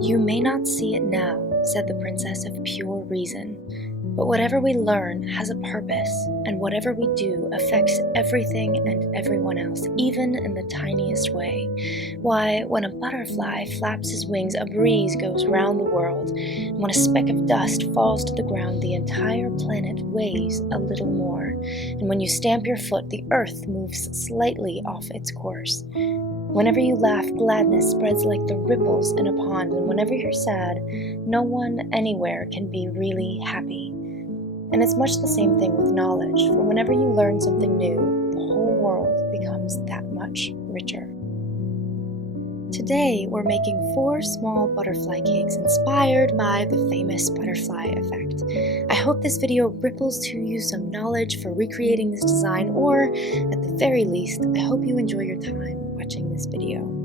"You may not see it now," said the Princess of Pure Reason, "but whatever we learn has a purpose, and whatever we do affects everything and everyone else, even in the tiniest way. Why, when a butterfly flaps his wings, a breeze goes round the world, and when a speck of dust falls to the ground, the entire planet weighs a little more, and when you stamp your foot, the earth moves slightly off its course. Whenever you laugh, gladness spreads like the ripples in a pond, and whenever you're sad, no one anywhere can be really happy." And it's much the same thing with knowledge, for whenever you learn something new, the whole world becomes that much richer. Today, we're making 4 small butterfly cakes inspired by the famous butterfly effect. I hope this video ripples to you some knowledge for recreating this design, or at the very least, I hope you enjoy your time watching this video.